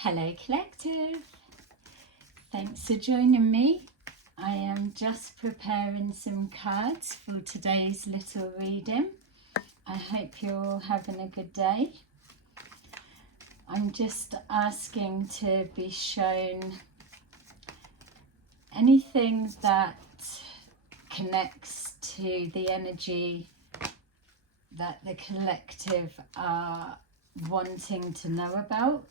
Hello Collective, thanks for joining me. I am just preparing some cards for today's little reading. I hope you're all having a good day. I'm just asking to be shown anything that connects to the energy that the collective are wanting to know about.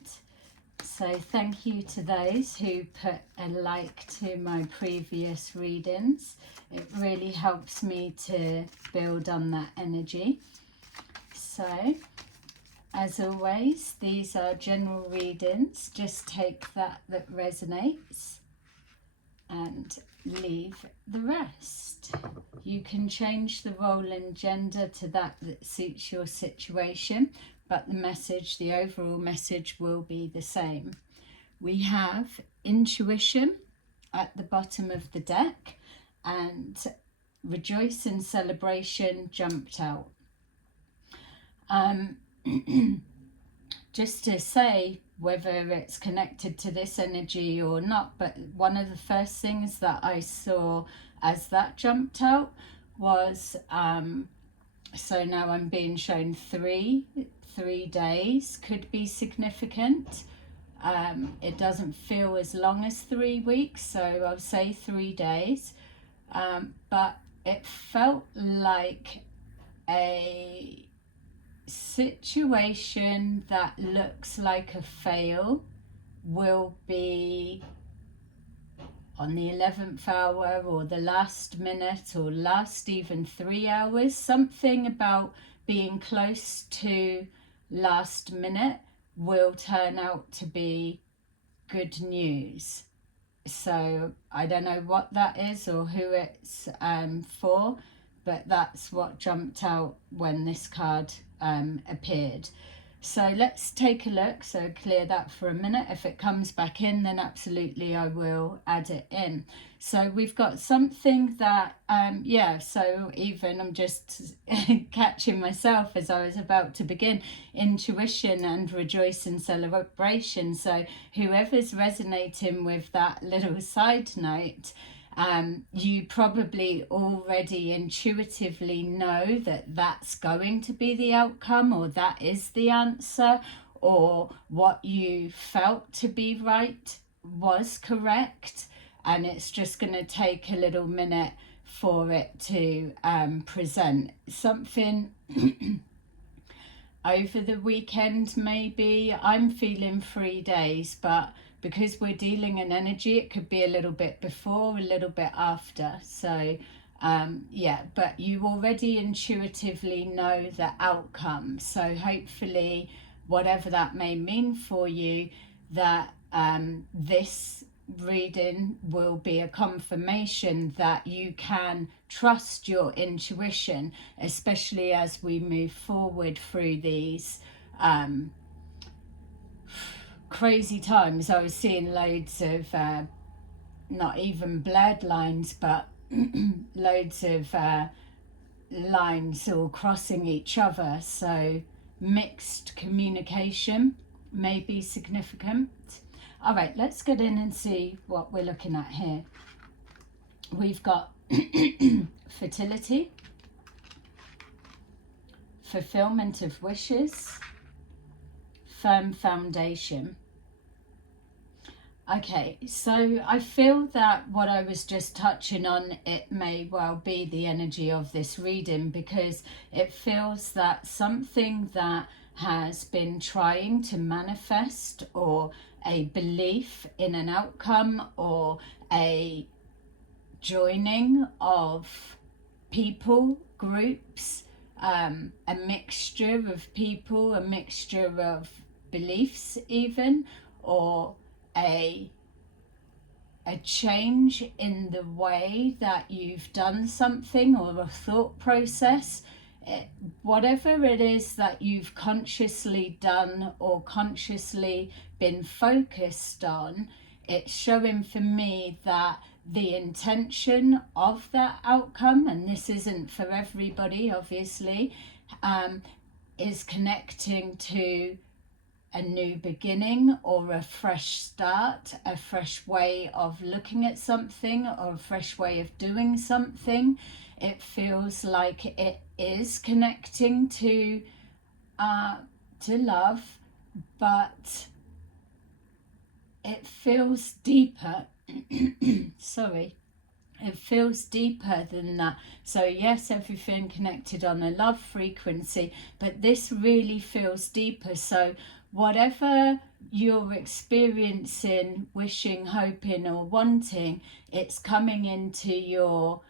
So thank you to those who put a like to my previous readings. It really helps me to build on that energy. So, as always, these are general readings. Just take that resonates and leave the rest. You can change the role and gender to that suits your situation, but the message, the overall message, will be the same. We have intuition at the bottom of the deck, and rejoice and celebration jumped out. Just to say whether it's connected to this energy or not, but one of the first things that I saw as that jumped out was so now I'm being shown three days could be significant. It doesn't feel as long as 3 weeks, so I'll say 3 days, but it felt like a situation that looks like a fail will be on the 11th hour or the last minute or last even 3 hours. Something about being close to last minute will turn out to be good news. So I don't know what that is or who it's for, but that's what jumped out when this card appeared. So let's take a look. So clear that for a minute. If it comes back in, then absolutely I will add it in. So we've got something that, so even I'm just catching myself as I was about to begin. Intuition and rejoice and celebration. So whoever's resonating with that little side note, you probably already intuitively know that that's going to be the outcome, or that is the answer, or what you felt to be right was correct, and it's just going to take a little minute for it to present. Something over the weekend maybe. I'm feeling 3 days, but because we're dealing in energy, it could be a little bit before, a little bit after. So but you already intuitively know the outcome. So hopefully, whatever that may mean for you, that this reading will be a confirmation that you can trust your intuition, especially as we move forward through these crazy times. I was seeing loads of not even blurred lines, but loads of lines all crossing each other. So mixed communication may be significant. All right, let's get in and see what we're looking at here. We've got fertility, fulfillment of wishes, firm foundation. Okay, so I feel that what I was just touching on, it may well be the energy of this reading, because it feels that something that has been trying to manifest, or a belief in an outcome, or a joining of people, groups, a mixture of people, a mixture of beliefs even, or a change in the way that you've done something, or a thought process. Whatever it is that you've consciously done or consciously been focused on, it's showing for me that the intention of that outcome, and this isn't for everybody obviously, is connecting to a new beginning or a fresh start, a fresh way of looking at something or a fresh way of doing something. It feels like it is connecting to love, but it feels deeper. Sorry. It feels deeper than that. So yes, everything connected on a love frequency, but this really feels deeper. So whatever you're experiencing, wishing, hoping or wanting, it's coming into your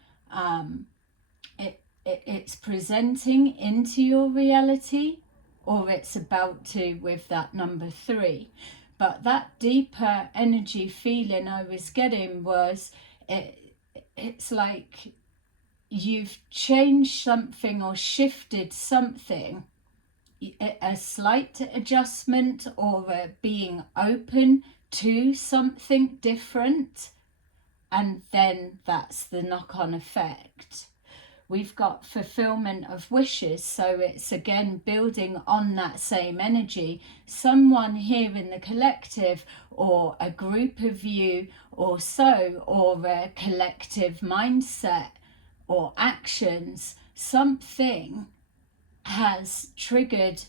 it's presenting into your reality, or it's about to with that number 3. But that deeper energy feeling I was getting was it's like you've changed something or shifted something, a slight adjustment or a being open to something different, and then that's the knock-on effect. We've got fulfillment of wishes, so it's again building on that same energy. Someone here in the collective, or a group of you or so, or a collective mindset or actions, something has triggered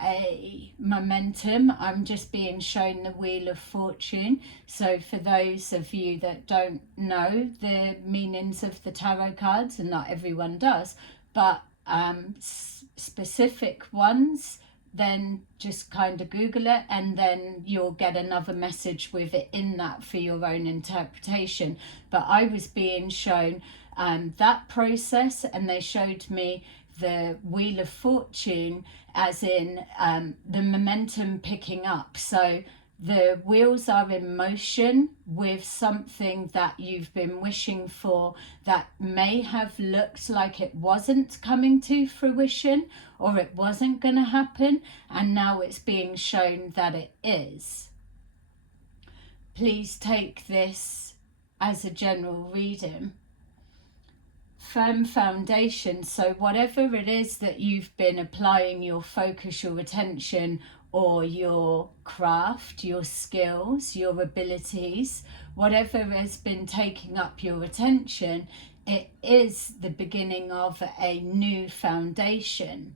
a momentum. I'm just being shown the Wheel of Fortune. So for those of you that don't know the meanings of the tarot cards, and not everyone does, but specific ones, then just kind of Google it and then you'll get another message with it in that for your own interpretation. But I was being shown that process, and they showed me the Wheel of Fortune as in the momentum picking up. So the wheels are in motion with something that you've been wishing for that may have looked like it wasn't coming to fruition or it wasn't going to happen, and now it's being shown that it is. Please take this as a general reading. Firm foundation. So whatever it is that you've been applying your focus, your attention, or your craft, your skills, your abilities, whatever has been taking up your attention, it is the beginning of a new foundation.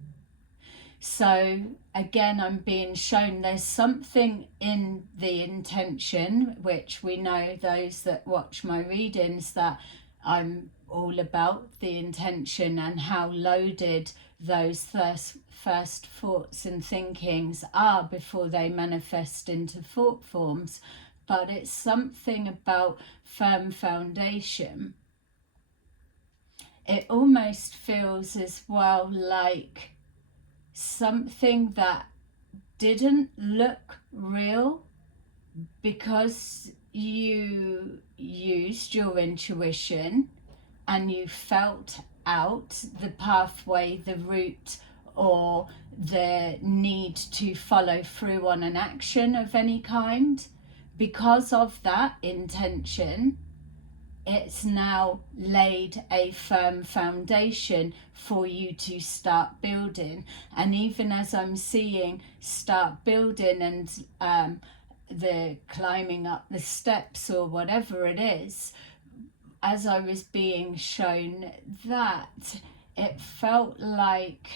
So again, I'm being shown there's something in the intention, which we know, those that watch my readings, that I'm all about the intention and how loaded those first thoughts and thinkings are before they manifest into thought forms. But it's something about firm foundation. It almost feels as well like something that didn't look real because you used your intuition and you felt out the pathway, the route, or the need to follow through on an action of any kind. Because of that intention, it's now laid a firm foundation for you to start building. And even as I'm seeing start building and the climbing up the steps or whatever it is, as I was being shown that, it felt like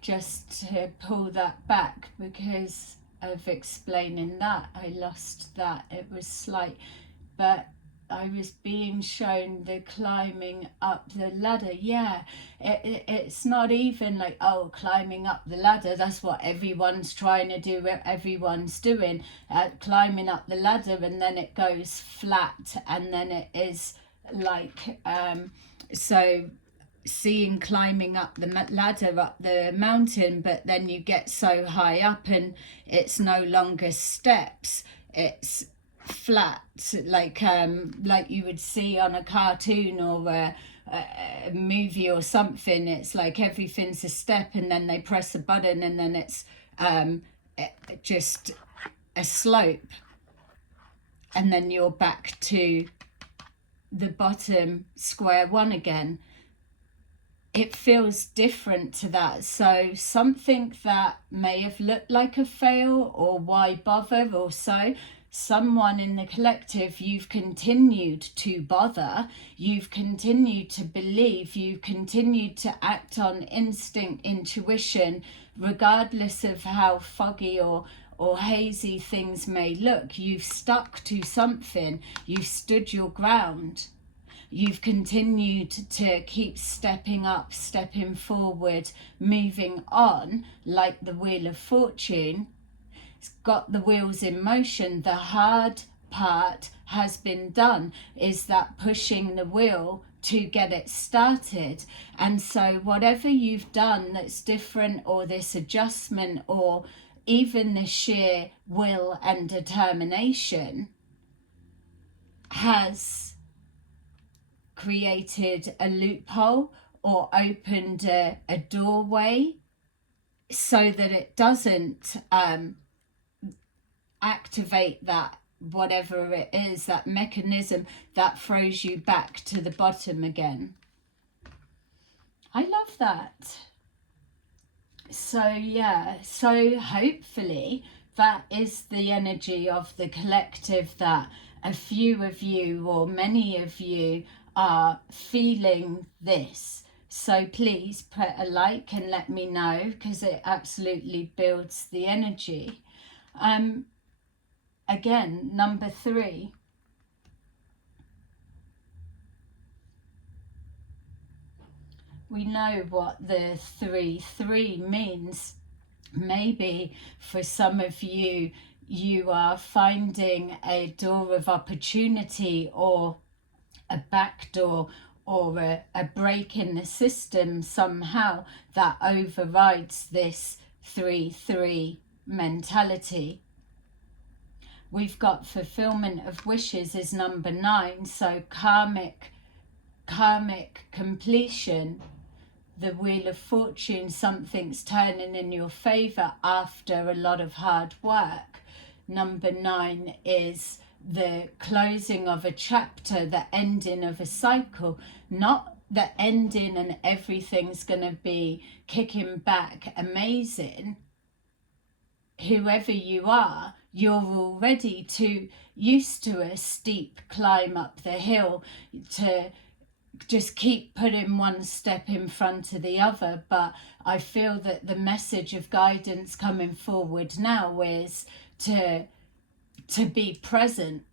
just to pull that back because of explaining that, I lost that. It was slight, but I was being shown the climbing up the ladder. Yeah, it's not even like, oh, climbing up the ladder, that's what everyone's trying to do, everyone's doing, climbing up the ladder, and then it goes flat, and then it is like, so seeing climbing up the ladder up the mountain, but then you get so high up and it's no longer steps, it's flat, like you would see on a cartoon or a movie or something. It's like everything's a step and then they press a button and then it's just a slope, and then you're back to the bottom, square one again. it feels different to that. So something that may have looked like a fail, or why bother, or so, someone in the collective, you've continued to bother, you've continued to believe, you've continued to act on instinct, intuition, regardless of how foggy or hazy things may look. You've stuck to something, you've stood your ground. You've continued to keep stepping up, stepping forward, moving on, like the Wheel of Fortune. It's got the wheels in motion. The hard part has been done, is that pushing the wheel to get it started. And so whatever you've done that's different, or this adjustment, or even the sheer will and determination, has created a loophole or opened a doorway so that it doesn't activate that, whatever it is, that mechanism that throws you back to the bottom again. I love that. So yeah, so hopefully that is the energy of the collective, that a few of you, or many of you, are feeling this. So please put a like and let me know, because it absolutely builds the energy. Again, number 3. We know what the 3-3 means. Maybe for some of you, you are finding a door of opportunity, or a back door, or a break in the system somehow that overrides this 3-3 mentality. We've got fulfillment of wishes is number 9, so karmic completion. The Wheel of Fortune, something's turning in your favor after a lot of hard work. Number 9 is the closing of a chapter, the ending of a cycle, not the ending and everything's going to be kicking back amazing. Whoever you are, you're already used to a steep climb up the hill, to just keep putting one step in front of the other. But I feel that the message of guidance coming forward now is to be present.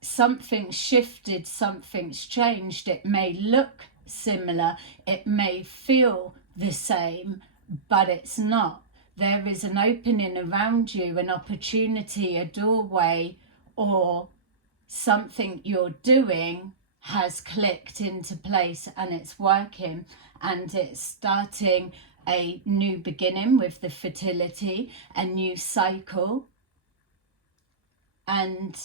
Something's shifted, something's changed. It may look similar, it may feel the same, but it's not. There is an opening around you, an opportunity, a doorway, or something you're doing has clicked into place, and it's working, and it's starting a new beginning with the fertility, a new cycle, and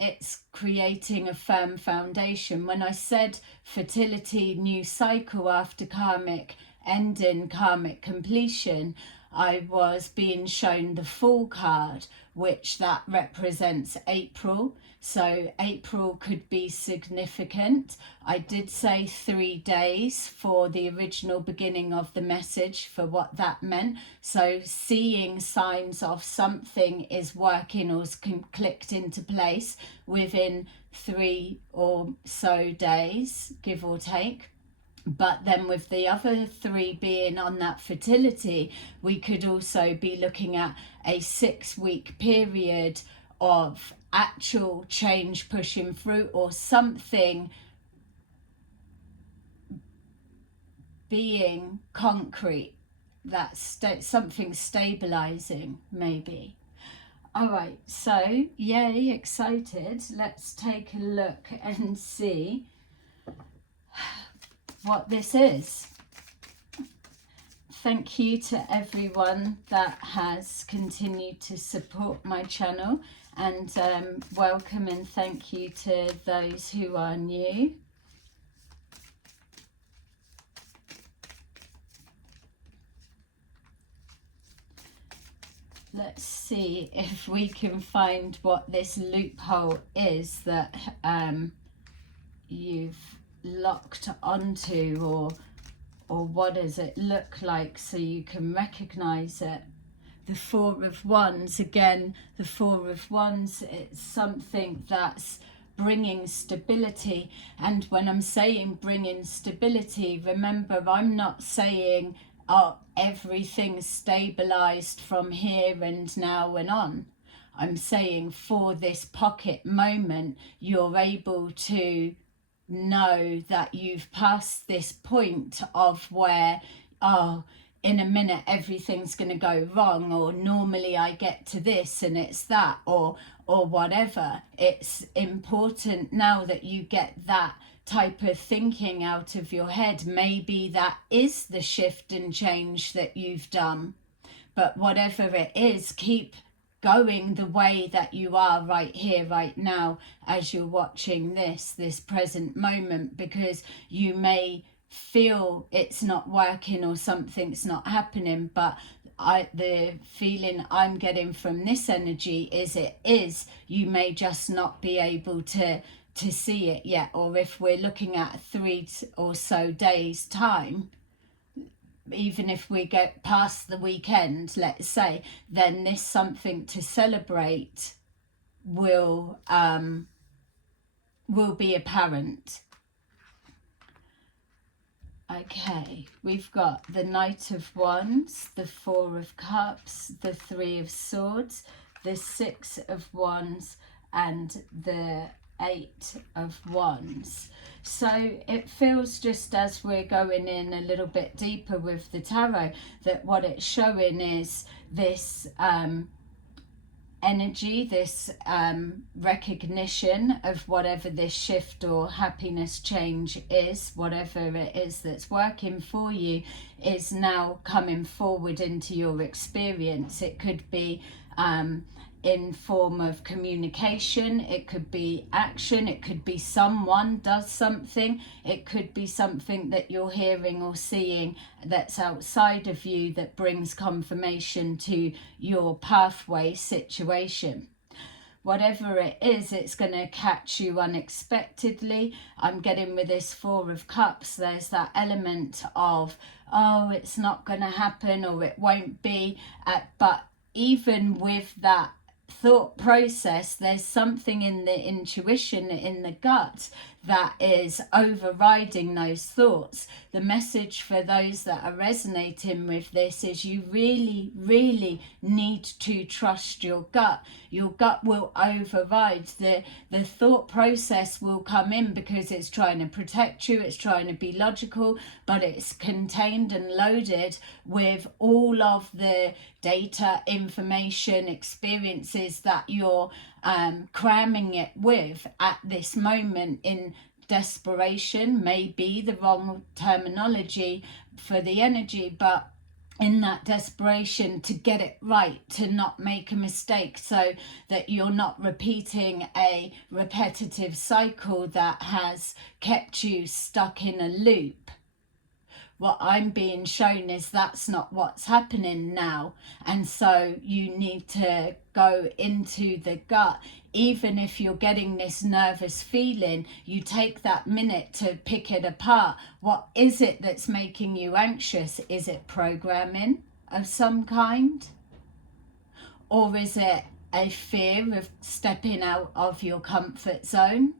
it's creating a firm foundation. When I said fertility, new cycle after karmic ending, karmic completion, I was being shown the Fool card, which that represents April. So April could be significant. I did say 3 days for the original beginning of the message for what that meant. So seeing signs of something is working or is clicked into place within 3 or so days, give or take. But then with the other 3 being on that fertility, we could also be looking at a 6-week period of actual change pushing through, or something being concrete, that's something stabilizing maybe. All right, so yay, excited. Let's take a look and see what this is. Thank you to everyone that has continued to support my channel, and welcome and thank you to those who are new. Let's see if we can find what this loophole is that you've locked onto, or or what does it look like so you can recognize it. The Four of Wands, again, the Four of Wands, it's something that's bringing stability. And when I'm saying bringing stability, remember, I'm not saying, oh, everything's stabilized from here and now and on. I'm saying for this pocket moment, you're able to know that you've passed this point of where, oh, in a minute everything's going to go wrong, or normally I get to this and it's that, or whatever. It's important now that you get that type of thinking out of your head. Maybe that is the shift and change that you've done, but whatever it is, keep going the way that you are right here, right now, as you're watching this present moment, because you may feel it's not working or something's not happening, but the feeling I'm getting from this energy is it is. You may just not be able to see it yet, or if we're looking at 3 or so days time, even if we get past the weekend, let's say, then this something to celebrate will be apparent. Okay, we've got the Knight of Wands, the Four of Cups, the Three of Swords, the Six of Wands, and the Eight of Wands. So it feels, just as we're going in a little bit deeper with the tarot, that what it's showing is this energy, this recognition of whatever this shift or happiness change is, whatever it is that's working for you, is now coming forward into your experience. It could be in form of communication, it could be action, it could be someone does something, it could be something that you're hearing or seeing that's outside of you that brings confirmation to your pathway situation. Whatever it is, it's going to catch you unexpectedly. I'm getting with this Four of Cups, there's that element of, oh, it's not going to happen, or it won't be, but even with that thought process, there's something in the intuition, in the gut, that is overriding those thoughts. The message for those that are resonating with this is you really, really need to trust your gut. Your gut will override. The thought process will come in because it's trying to protect you, it's trying to be logical, but it's contained and loaded with all of the data, information, experiences that you're cramming it with at this moment in desperation. May be the wrong terminology for the energy, but in that desperation to get it right, to not make a mistake, so that you're not repeating a repetitive cycle that has kept you stuck in a loop. What I'm being shown is that's not what's happening now, and so you need to go into the gut. Even if you're getting this nervous feeling, you take that minute to pick it apart. What is it that's making you anxious? Is it programming of some kind? Or is it a fear of stepping out of your comfort zone?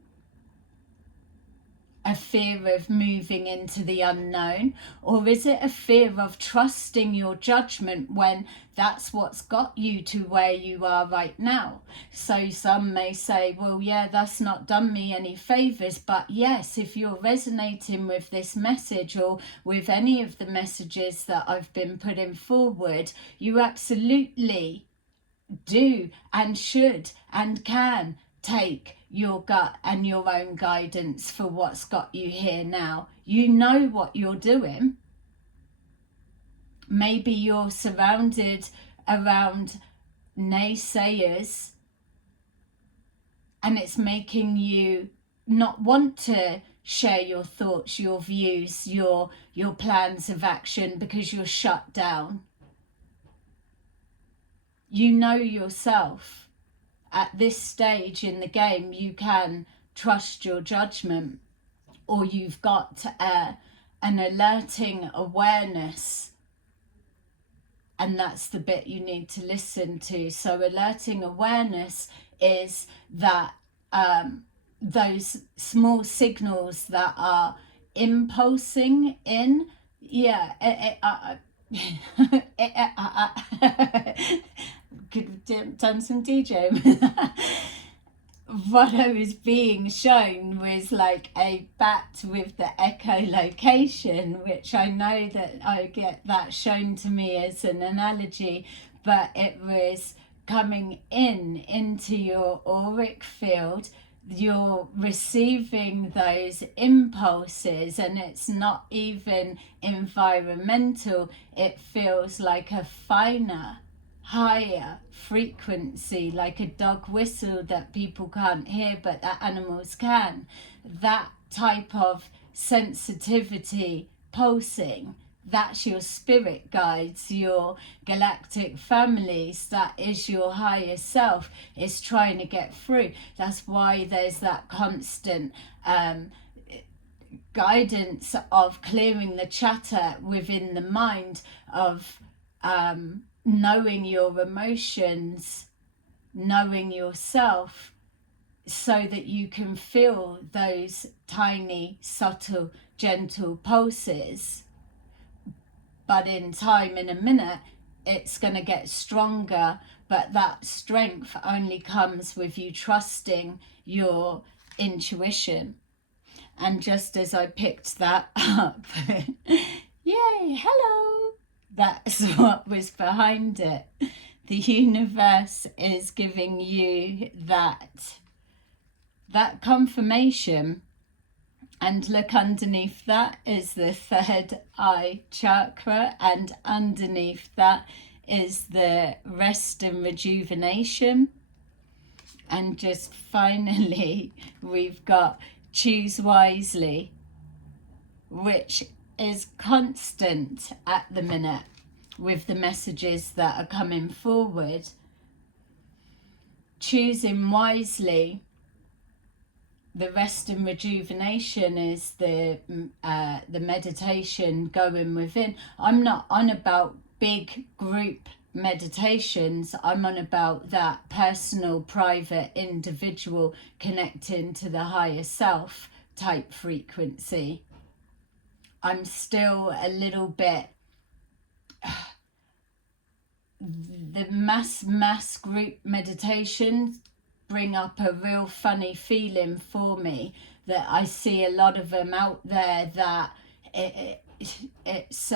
A fear of moving into the unknown? Or is it a fear of trusting your judgment when that's what's got you to where you are right now? So some may say, well, yeah, that's not done me any favors. But yes, if you're resonating with this message or with any of the messages that I've been putting forward, you absolutely do and should and can take your gut and your own guidance for what's got you here now. You know what you're doing. Maybe you're surrounded around naysayers and it's making you not want to share your thoughts, your views, your plans of action, because you're shut down. You know yourself. At this stage in the game, you can trust your judgment, or you've got an alerting awareness. And that's the bit you need to listen to. So alerting awareness is that those small signals that are impulsing in, could have done some DJing. What I was being shown was like a bat with the echolocation, which I know that I get that shown to me as an analogy, but it was coming into your auric field. You're receiving those impulses, and it's not even environmental. It feels like a finer, higher frequency, like a dog whistle that people can't hear but that animals can. That type of sensitivity pulsing, that's your spirit guides, your galactic families. That is your higher self, is trying to get through. That's why there's that constant guidance of clearing the chatter within the mind, of knowing your emotions, knowing yourself, so that you can feel those tiny, subtle, gentle pulses. But in time, in a minute, it's going to get stronger. But that strength only comes with you trusting your intuition. And just as I picked that up, yay, hello, that's what was behind it. The universe is giving you that confirmation. And look, underneath that is the third eye chakra, and underneath that is the rest and rejuvenation. And just finally, we've got choose wisely, which is constant at the minute with the messages that are coming forward. Choosing wisely. The rest and rejuvenation is the meditation going within. I'm not on about big group meditations. I'm on about that personal, private, individual, connecting to the higher self type frequency. I'm still a little bit... The mass group meditations bring up a real funny feeling for me, that I see a lot of them out there, that it's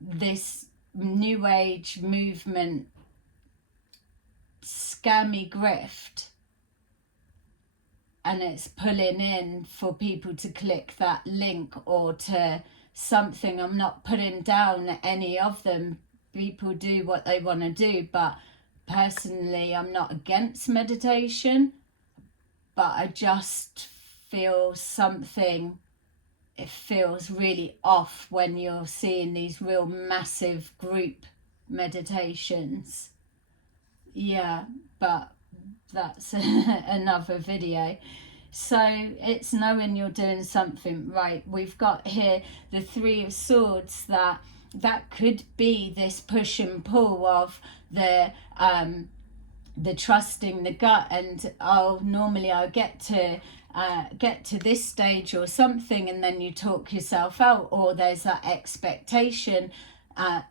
this new age movement, scammy grift, and it's pulling in for people to click that link or to something. I'm not putting down any of them. People do what they want to do, but personally, I'm not against meditation, but I just feel something, it feels really off when you're seeing these real massive group meditations. Yeah, but that's another video. So it's knowing you're doing something right. We've got here the Three of Swords, that could be this push and pull of the trusting the gut, and normally I'll get to this stage or something, and then you talk yourself out, or there's that expectation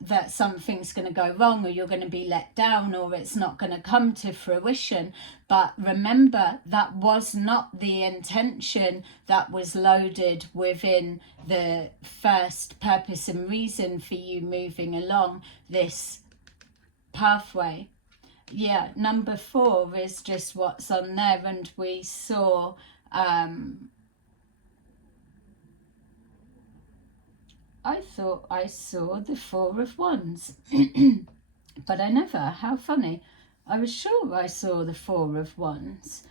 that something's going to go wrong, or you're going to be let down, or it's not going to come to fruition. But remember, that was not the intention that was loaded within the first purpose and reason for you moving along this pathway. Yeah, number 4 is just what's on there, and we saw I thought I saw the 4 of Wands, but I never. How funny. I was sure I saw the 4 of Wands,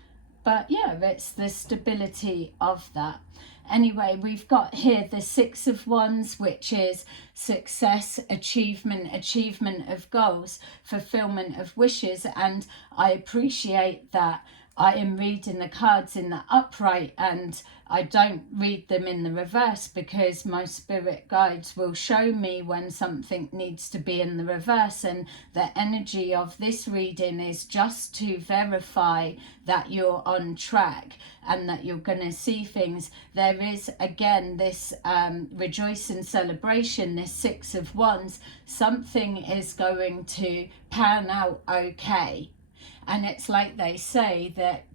but yeah, it's the stability of that. Anyway, we've got here the 6 of Wands, which is success, achievement of goals, fulfillment of wishes, and I appreciate that I am reading the cards in the upright, and I don't read them in the reverse because my spirit guides will show me when something needs to be in the reverse, and the energy of this reading is just to verify that you're on track and that you're going to see things. There is again this rejoice and celebration, this Six of Wands. Something is going to pan out okay. And it's like they say that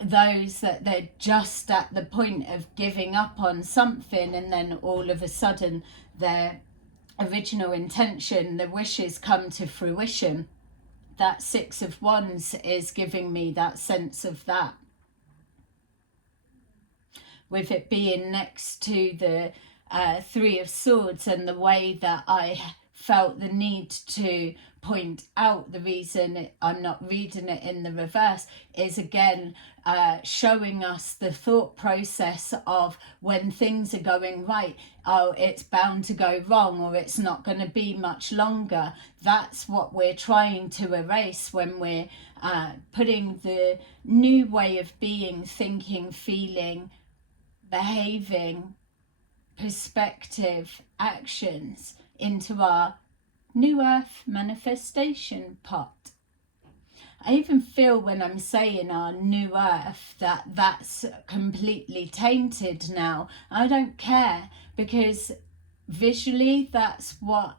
those that they're just at the point of giving up on something, and then all of a sudden their original intention, the wishes come to fruition. That Six of Wands is giving me that sense of that. With it being next to the Three of Swords, and the way that I felt the need to point out the reason I'm not reading it in the reverse is again showing us the thought process of when things are going right, oh, it's bound to go wrong, or it's not going to be much longer. That's what we're trying to erase when we're putting the new way of being, thinking, feeling, behaving, perspective, actions into our new earth manifestation pot. I even feel when I'm saying our new earth that that's completely tainted now. I don't care, because visually that's what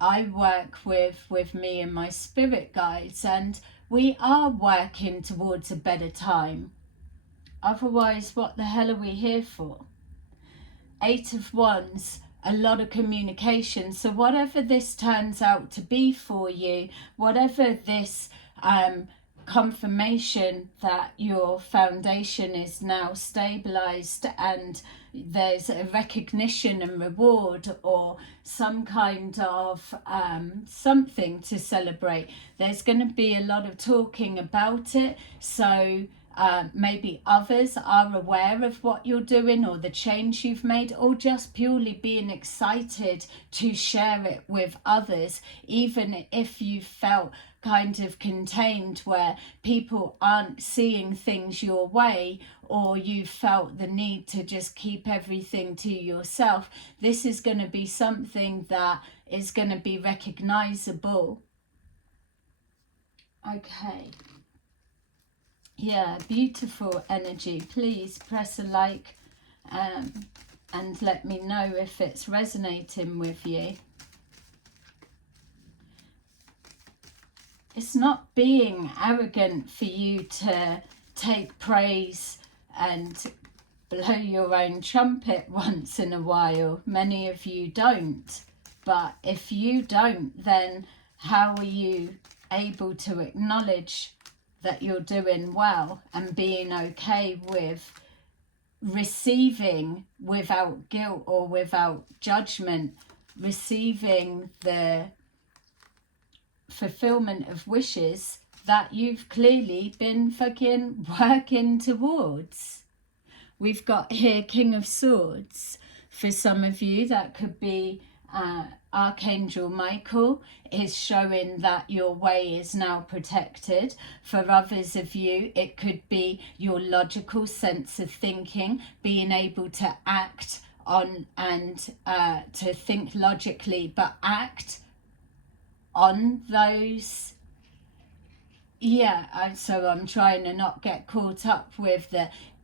I work with me and my spirit guides, and we are working towards a better time. Otherwise, what the hell are we here for? Eight of Wands, a lot of communication. So whatever this turns out to be for you, whatever this confirmation that your foundation is now stabilized and there's a recognition and reward, or some kind of something to celebrate, there's going to be a lot of talking about it. So maybe others are aware of what you're doing or the change you've made, or just purely being excited to share it with others, even if you felt kind of contained where people aren't seeing things your way, or you felt the need to just keep everything to yourself. This is going to be something that is going to be recognizable. Okay. Yeah, beautiful energy. Please press a like and let me know if it's resonating with you. It's not being arrogant for you to take praise and blow your own trumpet once in a while. Many of you don't. But if you don't, then how are you able to acknowledge that you're doing well and being okay with receiving without guilt or without judgment, receiving the fulfillment of wishes that you've clearly been fucking working towards? We've got here King of Swords. For some of you, that could be Archangel Michael is showing that your way is now protected. For others of you, it could be your logical sense of thinking, being able to act on and to think logically, but act on those. Yeah, so I'm trying to not get caught up with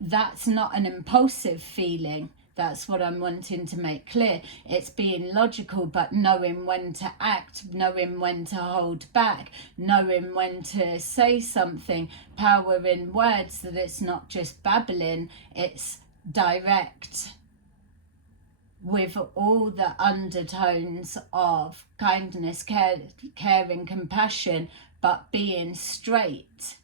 that's not an impulsive feeling. That's what I'm wanting to make clear. It's being logical, but knowing when to act, knowing when to hold back, knowing when to say something, power in words, that it's not just babbling, it's direct with all the undertones of kindness, caring, compassion, but being straight.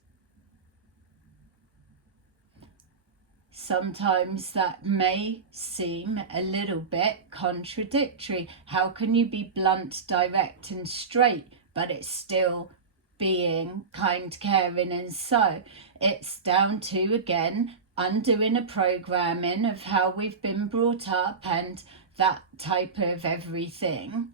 Sometimes that may seem a little bit contradictory. How can you be blunt, direct and straight, but it's still being kind, caring? And so it's down to, again, undoing a programming of how we've been brought up and that type of everything.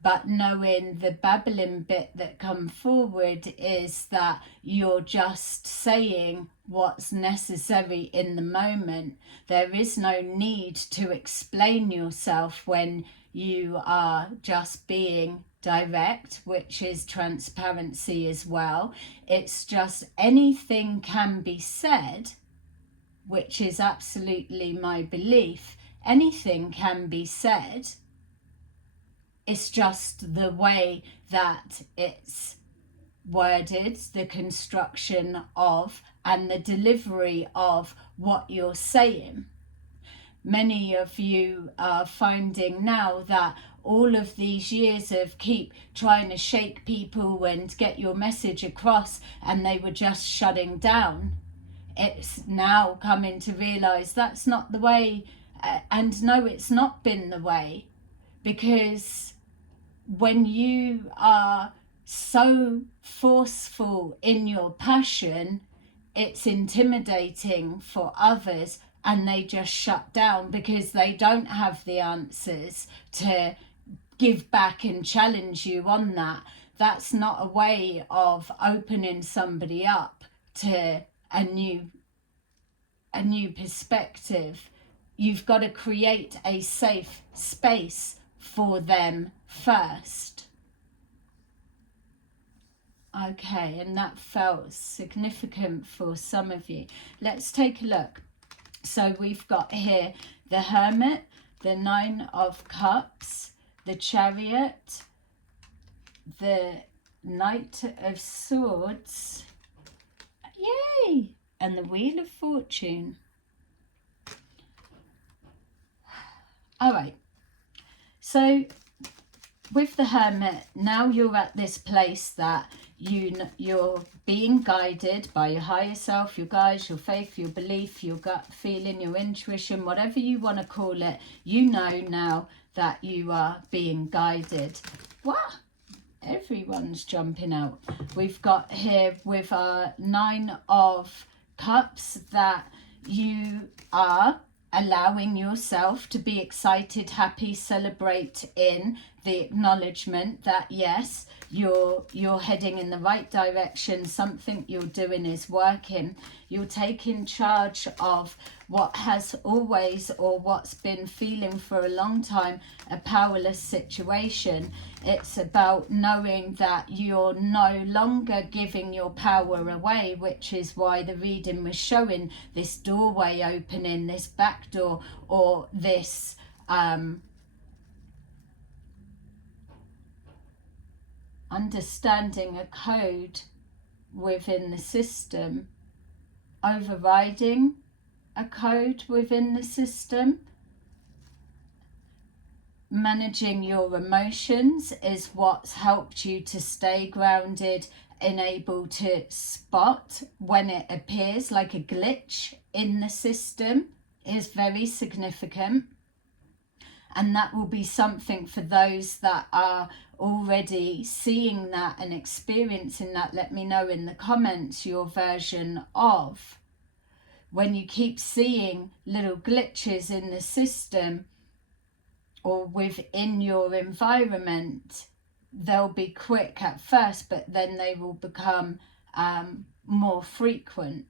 But knowing the babbling bit that come forward is that you're just saying what's necessary in the moment. There is no need to explain yourself when you are just being direct, which is transparency as well. It's just anything can be said, which is absolutely my belief. Anything can be said. It's just the way that it's worded, the construction of, and the delivery of what you're saying. Many of you are finding now that all of these years of keep trying to shake people and get your message across, and they were just shutting down. It's now coming to realize that's not the way, and no, it's not been the way, because when you are so forceful in your passion, it's intimidating for others, and they just shut down because they don't have the answers to give back and challenge you on that. That's not a way of opening somebody up to a new perspective. You've got to create a safe space for them first. Okay, and that felt significant for some of you. Let's take a look. So we've got here the Hermit, the Nine of Cups, the Chariot, the Knight of Swords, yay, and the Wheel of Fortune. All right. So with the Hermit, now you're at this place that you're being guided by your higher self, your guides, your faith, your belief, your gut feeling, your intuition, whatever you want to call it. You know now that you are being guided. What? Everyone's jumping out. We've got here with our Nine of Cups that you are allowing yourself to be excited, happy, celebrate in the acknowledgement that yes, you're heading in the right direction, something you're doing is working. You're taking charge of what has always, or what's been feeling for a long time, a powerless situation. It's about knowing that you're no longer giving your power away, which is why the reading was showing this doorway opening, this back door, or this understanding a code within the system, overriding a code within the system. Managing your emotions is what's helped you to stay grounded and able to spot when it appears like a glitch in the system is very significant. And that will be something for those that are already seeing that and experiencing that. Let me know in the comments your version of when you keep seeing little glitches in the system or within your environment. They'll be quick at first, but then they will become more frequent.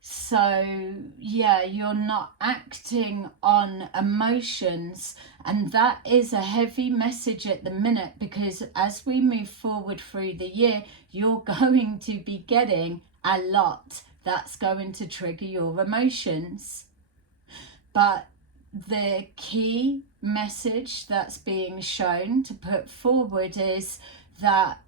So yeah, you're not acting on emotions, and that is a heavy message at the minute, because as we move forward through the year, you're going to be getting a lot that's going to trigger your emotions. But the key message that's being shown to put forward is that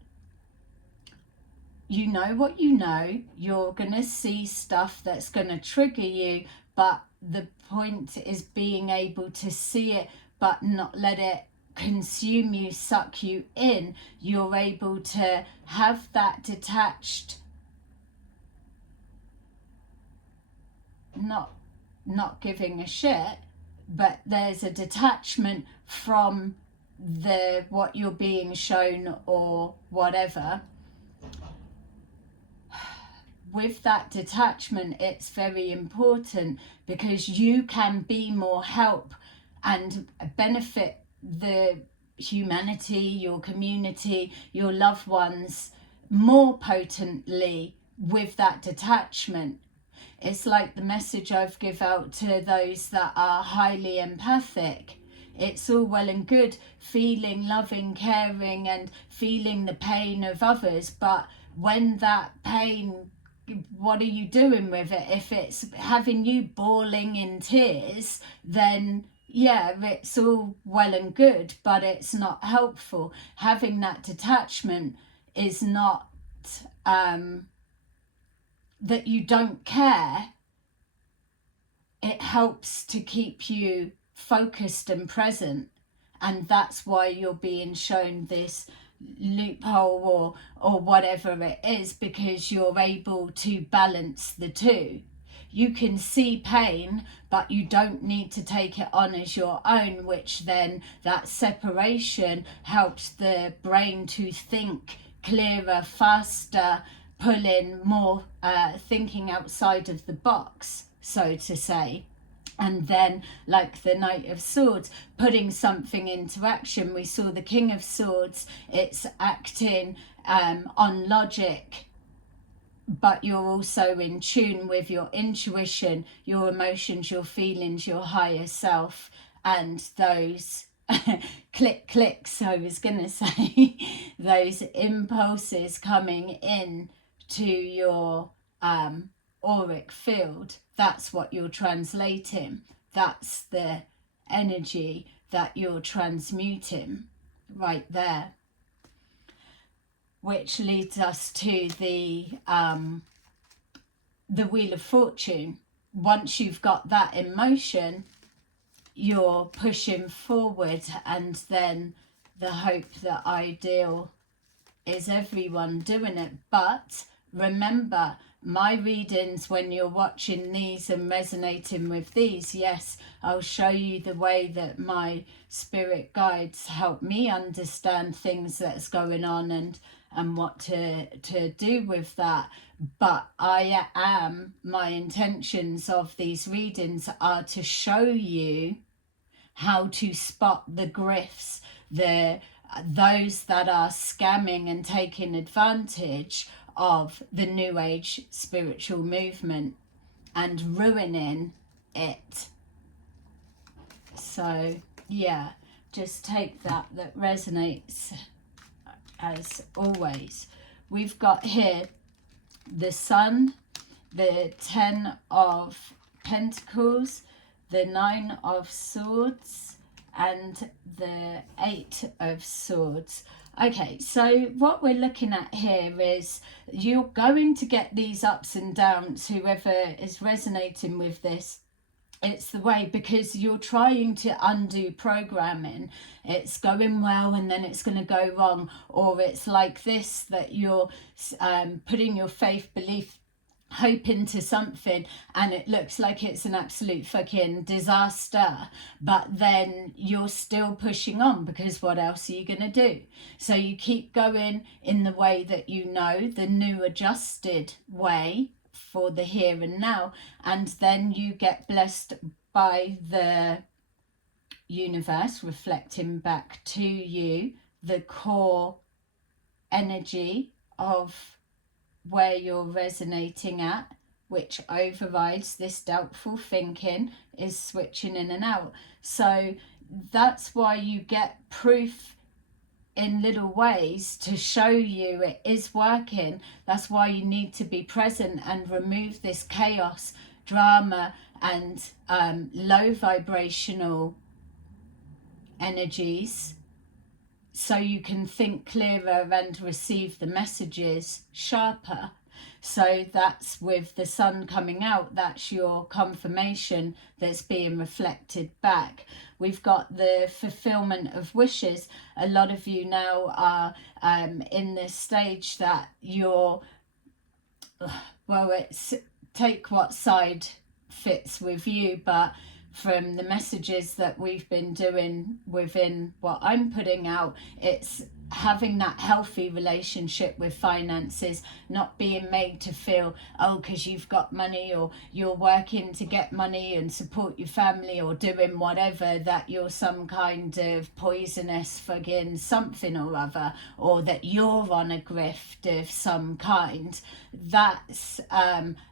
you know what you know, you're going to see stuff that's going to trigger you, but the point is being able to see it but not let it consume you, suck you in. You're able to have that detached, not giving a shit, but there's a detachment from what you're being shown or whatever. With that detachment, it's very important, because you can be more help and benefit the humanity, your community, your loved ones more potently with that detachment. It's like the message I've give out to those that are highly empathic. It's all well and good feeling loving, caring, and feeling the pain of others, but when that pain, what are you doing with it? If it's having you bawling in tears, then yeah, it's all well and good, but it's not helpful. Having that detachment is not that you don't care. It helps to keep you focused and present, and that's why you're being shown this loophole or whatever it is, because you're able to balance the two. You can see pain, but you don't need to take it on as your own, which then that separation helps the brain to think clearer, faster, pull in more, thinking outside of the box, so to say. And then, like the Knight of Swords, putting something into action. We saw the King of Swords, it's acting on logic, but you're also in tune with your intuition, your emotions, your feelings, your higher self, and those clicks, I was going to say, those impulses coming in to your auric field. That's what you're translating. That's the energy that you're transmuting right there. Which leads us to the Wheel of Fortune. Once you've got that in motion, you're pushing forward, and then the hope, the ideal is everyone doing it. But remember, my readings, when you're watching these and resonating with these, yes, I'll show you the way that my spirit guides help me understand things that's going on and what to do with that. But my intentions of these readings are to show you how to spot the grifts, those that are scamming and taking advantage of the New Age spiritual movement and ruining it. So yeah, just take that resonates as always. We've got here the Sun, the 10 of Pentacles, the 9 of Swords, and the 8 of Swords. Okay, so what we're looking at here is you're going to get these ups and downs, whoever is resonating with this. It's the way, because you're trying to undo programming. It's going well and then it's going to go wrong, or it's like this, that you're putting your faith, belief, hope into something and it looks like it's an absolute fucking disaster, but then you're still pushing on, because what else are you going to do? So you keep going in the way that you know, the new adjusted way for the here and now, and then you get blessed by the universe reflecting back to you the core energy of where you're resonating at, which overrides this doubtful thinking, is switching in and out. So that's why you get proof in little ways to show you it is working. That's why you need to be present and remove this chaos, drama, and low vibrational energies, so you can think clearer and receive the messages sharper. So that's with the Sun coming out, that's your confirmation that's being reflected back. We've got the fulfillment of wishes. A lot of you now are in this stage that you're, well, it's take what side fits with you, but from the messages that we've been doing within what I'm putting out, it's having that healthy relationship with finances, not being made to feel, oh, because you've got money or you're working to get money and support your family or doing whatever, that you're some kind of poisonous fucking something or other, or that you're on a grift of some kind. That's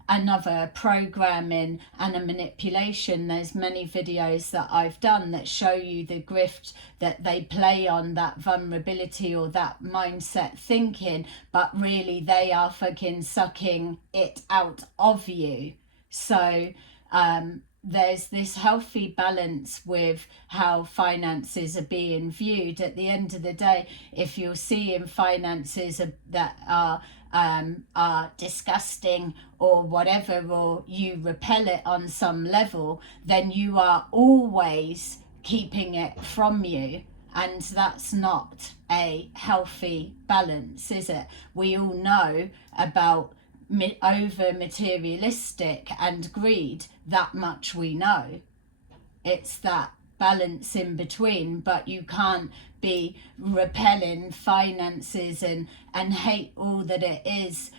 another programming and a manipulation. There's many videos that I've done that show you the grift that they play on that vulnerability or that mindset thinking, but really they are fucking sucking it out of you. So there's this healthy balance with how finances are being viewed. At the end of the day, if you're seeing finances that are disgusting or whatever, or you repel it on some level, then you are always keeping it from you, and that's not a healthy balance, is it? We all know about over materialistic and greed. That much we know. It's that balance in between, but you can't be repelling finances and hate all that it is,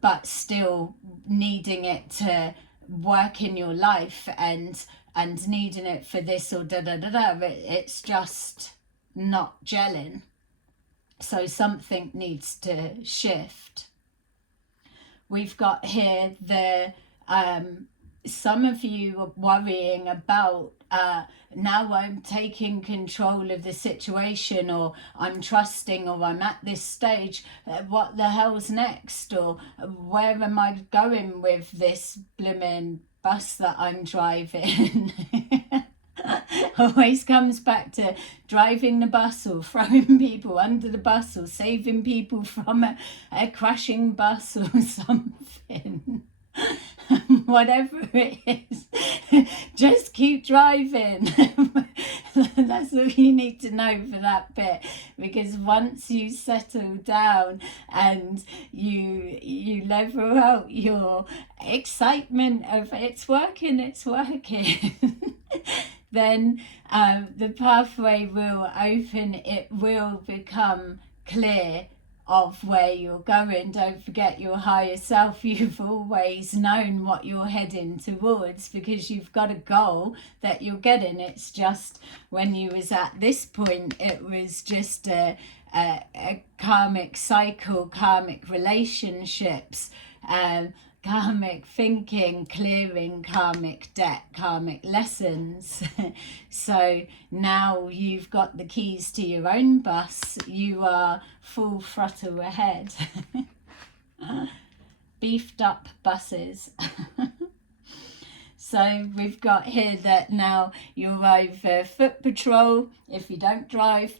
but still needing it to work in your life and needing it for this or da da da da. It's just not gelling. So something needs to shift. We've got here the some of you are worrying about now I'm taking control of the situation, or I'm trusting, or I'm at this stage, what the hell's next, or where am I going with this blooming bus that I'm driving? Always comes back to driving the bus or throwing people under the bus or saving people from a crashing bus or something. Whatever it is, just keep driving. That's all you need to know for that bit, because once you settle down and you level out your excitement of it's working, then the pathway will open, it will become clear of where you're going. Don't forget your higher self. You've always known what you're heading towards, because you've got a goal that you're getting. It's just when you was at this point, it was just a karmic cycle, karmic relationships, karmic thinking, clearing karmic debt, karmic lessons. So now you've got the keys to your own bus. You are full throttle ahead. Beefed up buses. So we've got here that now you're over foot patrol if you don't drive,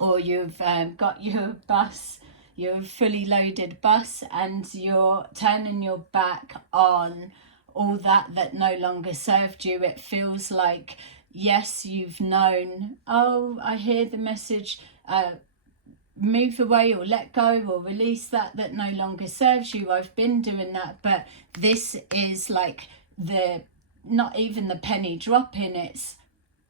or you've got your bus, your fully loaded bus, and you're turning your back on all that no longer served you. It feels like, yes, you've known, oh, I hear the message, move away or let go or release that no longer serves you. I've been doing that, but this is like not even the penny dropping. It's,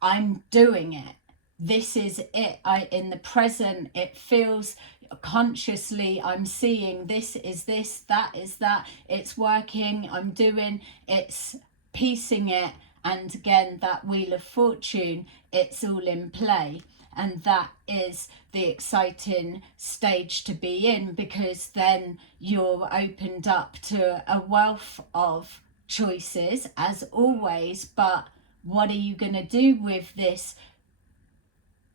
I'm doing it. This is it. In the present, it feels consciously, I'm seeing this is this, that is that, it's working, I'm doing, it's piecing it, and again, that wheel of fortune, it's all in play. And that is the exciting stage to be in, because then you're opened up to a wealth of choices as always. But what are you going to do with this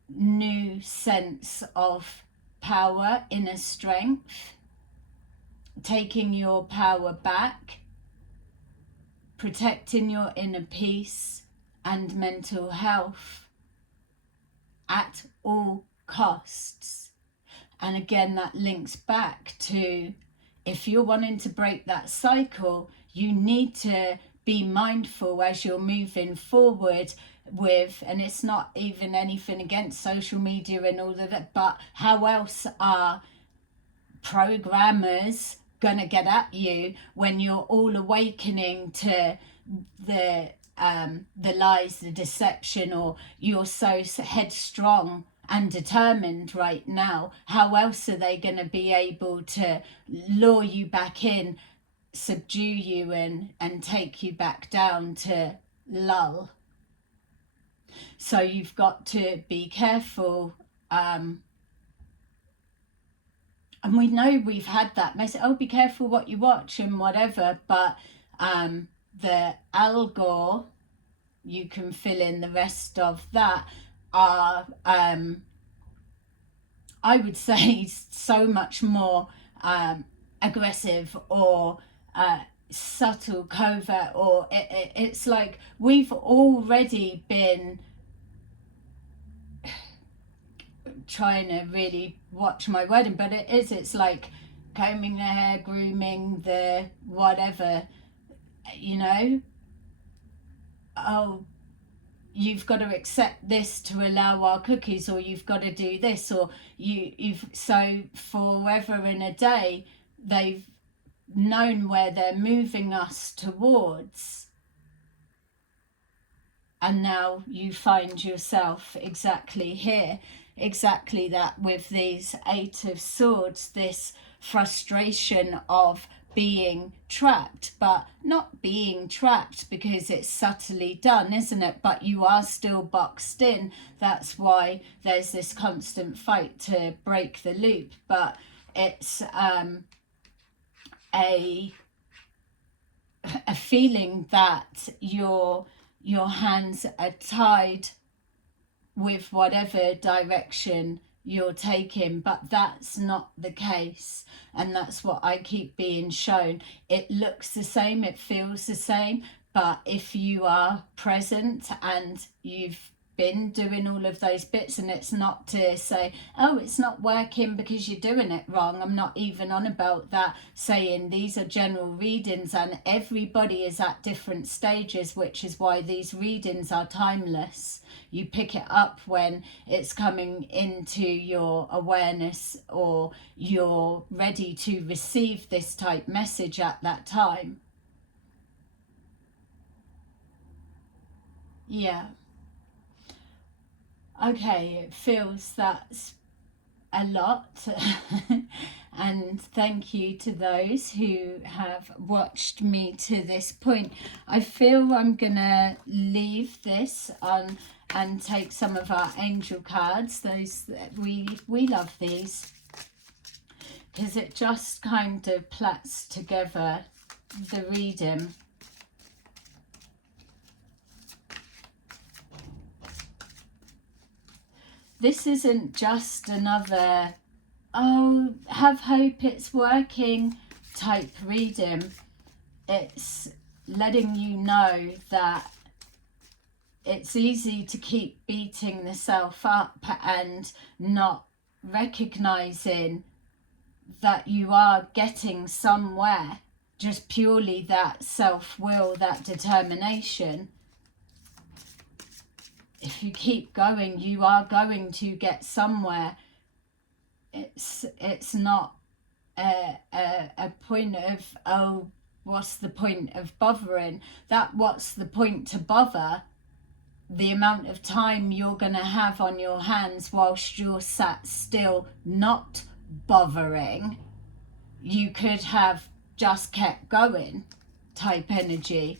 new sense of power, inner strength, taking your power back, protecting your inner peace and mental health at all costs? And again, that links back to, if you're wanting to break that cycle, you need to be mindful as you're moving forward with, and it's not even anything against social media and all of that, but how else are programmers gonna get at you when you're all awakening to the lies, the deception, or you're so headstrong and determined right now. How else are they going to be able to lure you back in, subdue you and take you back down to lull? So you've got to be careful. And we know we've had that message, oh, be careful what you watch and whatever, but the algor, you can fill in the rest of that, are I would say so much more aggressive or subtle, covert, or it's like we've already been trying to really watch my wording, but it's like combing the hair, grooming the whatever, you know. Oh, you've got to accept this to allow our cookies, or you've got to do this, or you've so forever in a day they've known where they're moving us towards, and now you find yourself exactly here, exactly that, with these Eight of Swords, this frustration of being trapped, but not being trapped because it's subtly done, isn't it? But you are still boxed in. That's why there's this constant fight to break the loop. But it's a feeling that your hands are tied with whatever direction you're taking, but that's not the case, and that's what I keep being shown. It looks the same, it feels the same, but if you are present and you've been doing all of those bits, and it's not to say, oh, it's not working because you're doing it wrong. I'm not even on about that, saying these are general readings and everybody is at different stages, which is why these readings are timeless. You pick it up when it's coming into your awareness, or you're ready to receive this type message at that time. Yeah. Okay, it feels that's a lot. And thank you to those who have watched me to this point. I feel I'm gonna leave this on and take some of our angel cards. Those, we love these because it just kind of plats together the reading. This isn't just another, oh, have hope it's working type reading. It's letting you know that it's easy to keep beating the self up and not recognizing that you are getting somewhere. Just purely that self-will, that determination. If you keep going, you are going to get somewhere. It's not a point of, oh, what's the point of bothering? That what's the point to bother? The amount of time you're going to have on your hands whilst you're sat still not bothering, you could have just kept going type energy.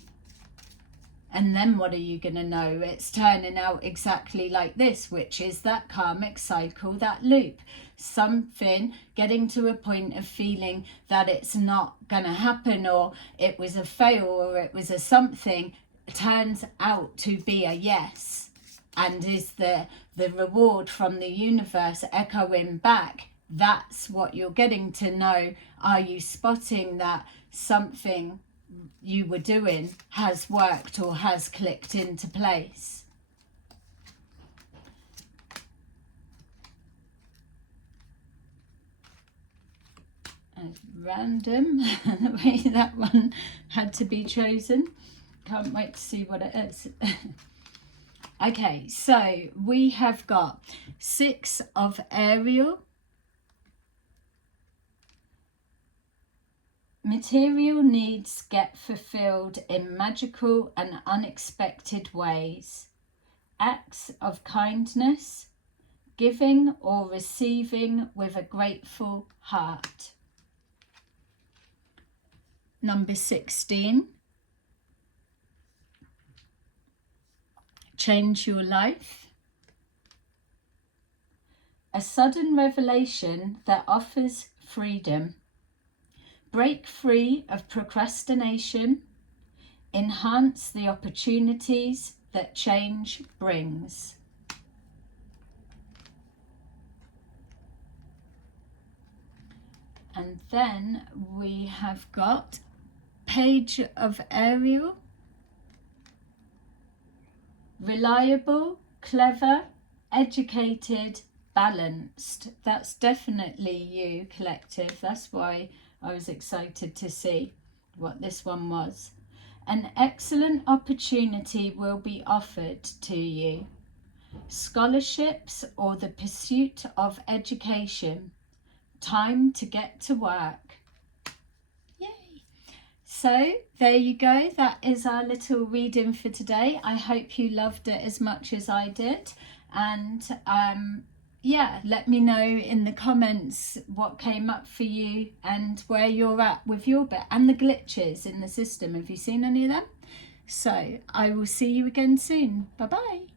And then what are you going to know? It's turning out exactly like this, which is that karmic cycle, that loop. Something getting to a point of feeling that it's not going to happen, or it was a fail, or it was a something, turns out to be a yes, and is the reward from the universe echoing back. That's what you're getting to know. Are you spotting that something you were doing has worked or has clicked into place? Random the way that one had to be chosen. Can't wait to see what it is. Okay, so we have got 6 of Ariel. Material needs get fulfilled in magical and unexpected ways. Acts of kindness giving or receiving with a grateful heart. Number 16. Change your life. A sudden revelation that offers freedom. Break free of procrastination. Enhance the opportunities that change brings. And then we have got Page of Aries. Reliable, clever, educated, balanced. That's definitely you, collective. That's why I was excited to see what this one was. An excellent opportunity will be offered to you. Scholarships or the pursuit of education. Time to get to work. Yay! So there you go. That is our little reading for today. I hope you loved it as much as I did. And yeah, let me know in the comments what came up for you and where you're at with your bit and the glitches in the system. Have you seen any of them? So I will see you again soon. Bye bye.